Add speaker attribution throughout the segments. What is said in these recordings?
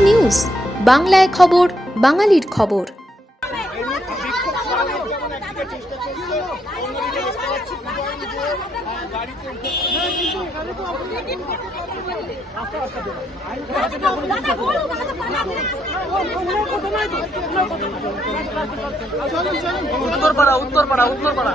Speaker 1: News বাংলায় খবর বাঙালির খবর।
Speaker 2: উত্তরপাড়া উত্তরপাড়া উত্তরপাড়া।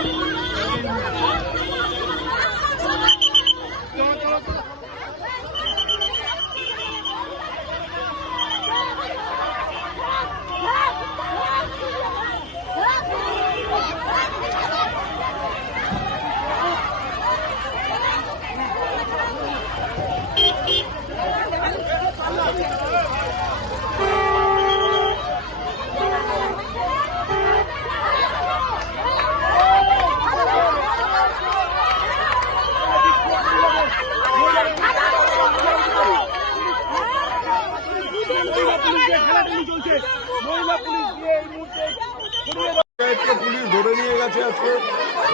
Speaker 3: পুলিশ ধরে নিয়ে গেছে আজকে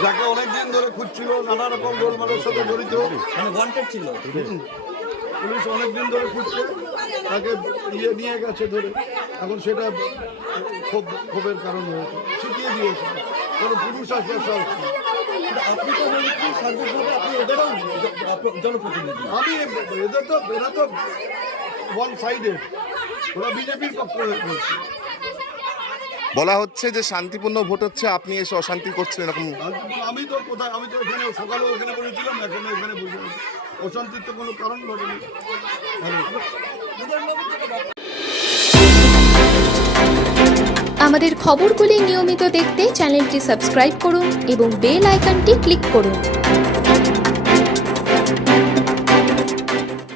Speaker 3: যাকে অনেকদিন ধরে খুঁজছিল নানা রকম গোলমালের সাথে জড়িত।
Speaker 2: মানে ছিল।
Speaker 3: পুলিশ অনেকদিন ধরে খুঁজছে তাকে ইয়ে নিয়ে গেছে ধরে। এখন সেটা ক্ষোভ ক্ষোভের কারণ হয়েছে। শিখিয়ে দিয়েছে। কোনো পুরুষ আসবে সব।
Speaker 2: আপনি তো সার্বিকভাবে আপনি ওদেরও জ- জনপ্রতিনিধি।
Speaker 3: আমি এদের তো এরা তো ওয়ান সাইডেড ওরা বিজেপির পক্ষ হয়ে
Speaker 4: বলা হচ্ছে যে শান্তিপূর্ণ ভোট হচ্ছে আপনি এসে অশান্তি করছেন এরকম।
Speaker 3: আমি তো কোথায় আমি তো এখানে সকালেও এখানে বসেছিলাম এখনও এখানে বসে অশান্তির তো কোনো কারণ ঘটেনি।
Speaker 1: আমাদের খবরগুলি নিয়মিত দেখতে চ্যানেলটি সাবস্ক্রাইব করুন এবং বেল আইকনটি ক্লিক করুন।